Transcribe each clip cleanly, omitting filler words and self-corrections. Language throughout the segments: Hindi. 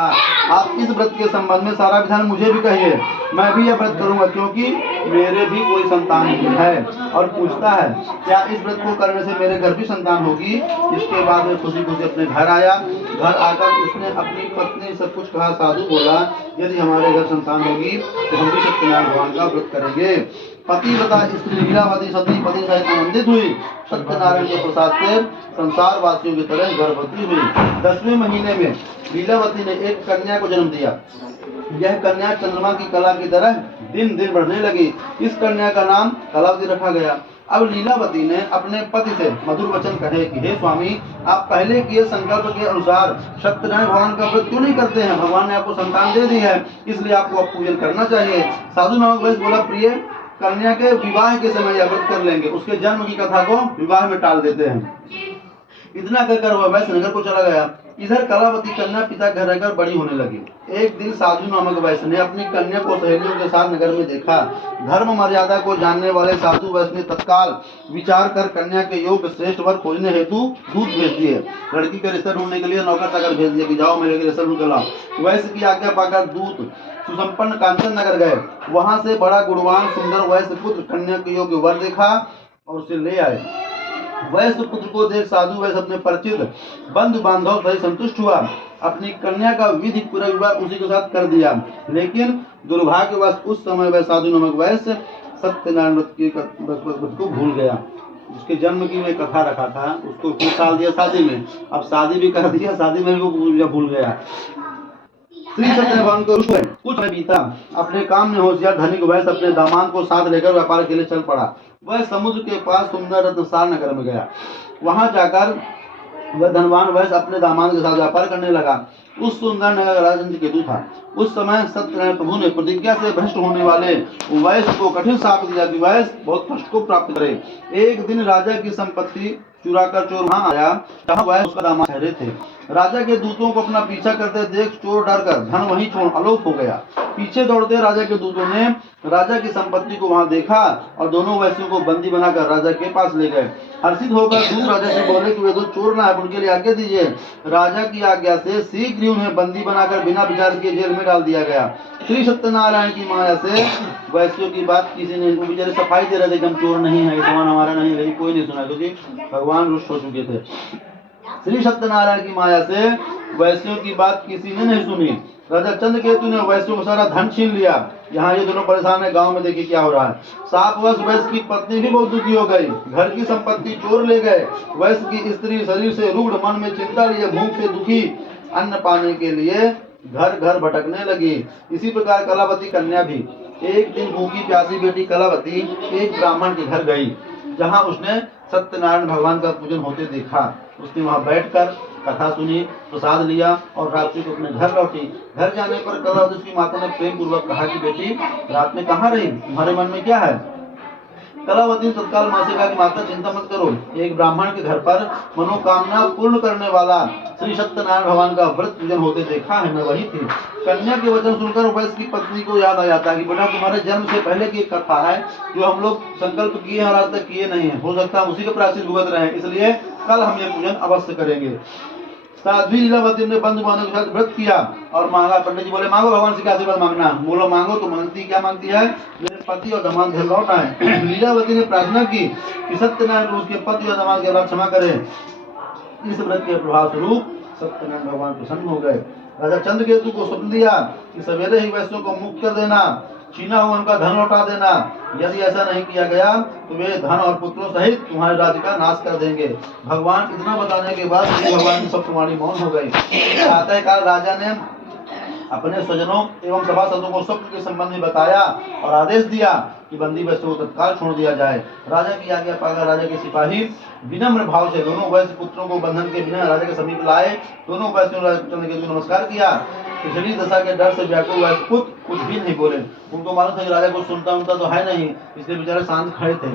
आप इस व्रत के संबंध में सारा विधान मुझे भी कहिए, मैं भी यह व्रत करूंगा, क्योंकि मेरे भी कोई संतान नहीं है। और पूछता है, क्या इस व्रत को करने से मेरे घर भी संतान होगी? इसके बाद वह खुशी खुशी अपने घर आया। घर आकर उसने अपनी पत्नी सब कुछ कहा। साधु बोला, यदि हमारे घर संतान होगी तो हम भी सत्यनारायण भगवान का व्रत करेंगे। पतिव्रता स्त्री लीलावती सती पति सहित आनंदित हुई। सत्यनारायण के प्रसाद से संसार वासियों की तरह गर्भवती हुई। 10वें महीने में लीलावती ने एक कन्या को जन्म दिया। यह कन्या चंद्रमा की कला की तरह दिन दिन बढ़ने लगी। इस कन्या का नाम कलावती रखा गया। अब लीलावती ने अपने पति से मधुर वचन कहे कि हे स्वामी, आप पहले किए संकल्प के अनुसार सत्यनारायण भगवान का व्रत क्यों नहीं करते हैं? भगवान ने आपको संतान दे दी है, इसलिए आपको अब पूजन करना चाहिए। साधु नामक वैश्य बोला, प्रिय, कन्या के विवाह के समय यह व्रत कर लेंगे, उसके जन्म की कथा को विवाह में टाल देते हैं। इतना कहकर वह वैश्य नगर को चला गया। इधर कलावती कन्या पिता घर रहकर बड़ी होने लगी। एक दिन साधु नामक वैश्य ने अपनी कन्या को सहेलियों के साथ नगर में देखा। धर्म मर्यादा को जानने वाले साधु वैश्य ने तत्काल विचार कर कन्या के योग्य श्रेष्ठ वर खोजने हेतु दूत भेज दिए। लड़की का रिश्ता ढूंढने के लिए नौकर चाकर भेज दिए कि जाओ मेरे रिश्ता ढूंढ लाओ। वैश्य की आज्ञा पाकर दूत सुसंपन्न कांचन नगर गए। वहां से बड़ा गुणवान सुंदर वैश्य पुत्र कन्या के योग्य वर देखा और उसे ले आए। वैश्य पुत्र को देख साधु वैश्य अपने परिचित बंधु बांधव सहित संतुष्ट हुआ। अपनी कन्या का विधि पूर्वक विवाह उसी के साथ कर दिया। लेकिन दुर्भाग्यवश उस समय वह साधु नामक वैश्य सत्यनारायण व्रत को भूल गया। उसके जन्म की मैं कथा रखा था, उसको कुछ साल दिया शादी में, अब शादी भी कर दिया, शादी में भी वो भूल गया। श्री सत्यनारायण भगवान को कुछ समय बीता। अपने काम में होशियार धनिक वैश्य अपने दामाद को साथ लेकर व्यापार के लिए चल पड़ा। वह समुद्र के पास सुंदर रत्नसार नगर में गया। वहां जाकर वह धनवान वैश्य अपने दामाद के साथ व्यापार करने लगा। उस सुंदर नगर का राजा केतु था। उस समय सत्यनारायण प्रभु ने प्रतिज्ञा से भ्रष्ट होने वाले वैश्य को कठिन शाप दिया कि वैश्य बहुत कष्ट को प्राप्त करे। एक दिन राजा की संपत्ति चुराकर चोर वहां आया जहां वैश्य उसका दामाद ठहरे थे। राजा के दूतों को अपना पीछा करते देख चोर डरकर धन वहीं छोड़ आलोप हो गया। पीछे दौड़ते राजा के दूतों ने राजा की संपत्ति को वहां देखा और दोनों वैश्यों को बंदी बनाकर राजा के पास ले गए। हर्षित होकर दूत राजा से बोले कि वे तो चोर ना है, उनके लिए आज्ञा दीजिए। राजा की आज्ञा से शीघ्र ही उन्हें बंदी बनाकर बिना विचार किए जेल में डाल दिया गया। श्री सत्यनारायण की माया से वैश्यों की बात किसी ने, वो बेचारे सफाई दे रहे थे कि हम चोर नहीं है, ये सामान हमारा नहीं, लेकिन कोई नहीं सुना क्योंकि भगवान रुष्ट हो चुके थे। श्री सत्यनारायण की माया से वैश्यों की बात किसी ने नहीं सुनी। राजा चंद्रकेतु ने वैश्यों को सारा धन छीन लिया। यहाँ ये दोनों परेशान है, गांव में देखिए क्या हो रहा है। शापवश वैश्य की पत्नी भी बहुत दुखी हो गई। घर की संपत्ति चोर ले गए। वैश्य की स्त्री शरीर से रुग्ण, मन में चिंता लिए भूख से दुखी, अन्न पाने के लिए घर घर भटकने लगी। इसी प्रकार कलावती कन्या भी एक दिन भूखी प्यासी बेटी कलावती एक ब्राह्मण के घर गई, जहाँ उसने सत्यनारायण भगवान का पूजन होते देखा। उसने वहां बैठकर कथा सुनी, प्रसाद लिया और रात्रि को अपने घर लौटी। घर जाने पर कलावती उसकी माता ने प्रेम पूर्वक कहा कि बेटी, रात में कहाँ रही, तुम्हारे मन में क्या है? कलावती ने तत्काल माँ से कहा कि माता चिंता मत करो, एक ब्राह्मण के घर पर मनोकामना पूर्ण करने वाला श्री सत्यनारायण भगवान का व्रत पूजन होते देखा है, मैं वही थी। कन्या के वचन सुनकर वैश्य की पत्नी को याद आ जाता है कि बेटा तुम्हारे जन्म से पहले की एक कथा है जो हम लोग संकल्प किए और आज तक किए नहीं है, हो सकता है उसी के प्रायश्चित भुगत रहे हैं, इसलिए कल हम ये पूजन अवश्य करेंगे। साध्वी लीलावती ने बंधु बांधव के साथ व्रत किया और मांगा। पंडित जी बोले मांगो, भगवान से क्या आशीर्वाद मांगना? बोलो मांगो। तो मांगती क्या मांगती है? मेरे पति और दामाद घर लौट आए। लीलावती ने प्रार्थना की कि सत्यनारायण उसके पति और दामाद के अपराध क्षमा करे। इस व्रत के प्रभाव स्वरूप सत्यनारायण भगवान प्रसन्न हो गए। राजा चंद्रकेतु को स्वप्न दिया कि सवेरे ही वैश्यों को मुक्त कर देना, छीना हुआ उनका धन लौटा देना। यदि ऐसा नहीं किया गया तो वे धन और पुत्रों सहित तुम्हारे राज्य का नाश कर देंगे। भगवान इतना बताने के बाद भगवान की सब कुमारी मौन हो गई। प्रातःकाल राजा ने अपने स्वजनों एवं सभासदों को स्वप्न के संबंध में बताया और आदेश दिया कि बंदी वैश्यों को तत्काल छोड़ दिया जाए। राजा की आज्ञा पाकर राजा के सिपाही विनम्र भाव से दोनों वैश्य पुत्रों को बंधन के बिना राजा के समीप लाए। दोनों वैश्यों ने चंद्रकेतु को नमस्कार किया। पिछली दशा के डर से व्याकुल वैश्य पुत्र कुछ भी नहीं बोले। उनको मालूम था कि राजा को सुनता तो है नहीं, इसलिए बेचारे शांत खड़े थे।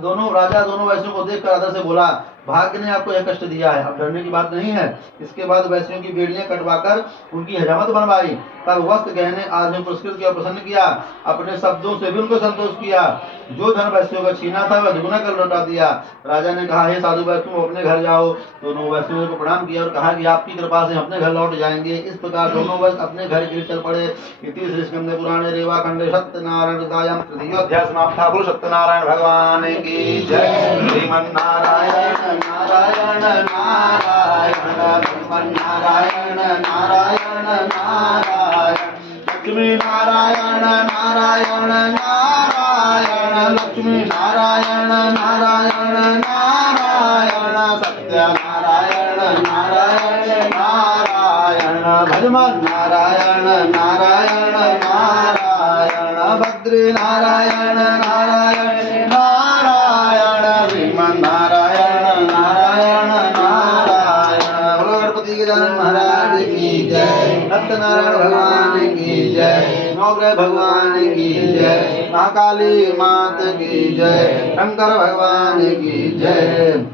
दोनों वैश्यों को देखकर आदर से बोला भाग्य ने आपको यह कष्ट दिया है, अब डरने की बात नहीं है। इसके बाद वैश्यों की बेड़ियां कटवाकर उनकी हजामत बनवाई, तब वस्त्र गहने आदि पुरस्कृत किया, प्रसन्न किया, अपने शब्दों से भी उनको संतोष किया। जो धन वैश्यों का छीना था वह दुगुना कर लौटा दिया। राजा ने कहा, हे साधु वैश्य, तुम अपने घर जाओ। दोनों वैश्यों को प्रणाम किया और कहा कि आपकी कृपा से अपने घर लौट जाएंगे। इस प्रकार दोनों वैश्य अपने घर के लिए चल पड़े। इति श्री स्कंदे पुराणे रेवा खंडे सत्यनारायण हृदयाम तृतीयोध्याय समाप्त। बोलो सत्यनारायण भगवान की जय। श्रीमन्नारायण नारायण नारायण श्रीमन्नारायण नारायण नारायण लक्ष्मी नारायण नारायण नारायण लक्ष्मी नारायण नारायण नारायण सत्यनारायण नारायण नारायण भजमन नारायण नारायण नारायण भद्री नारायण नारायण नारायण श्रीमन नारायण नारायण नारायण। बोलो गणपति गजानन महाराज की जय। सत्यनारायण भगवान की जय। नवग्रह भगवान की जय। महाकाली मात की जय। शंकर भगवान की जय।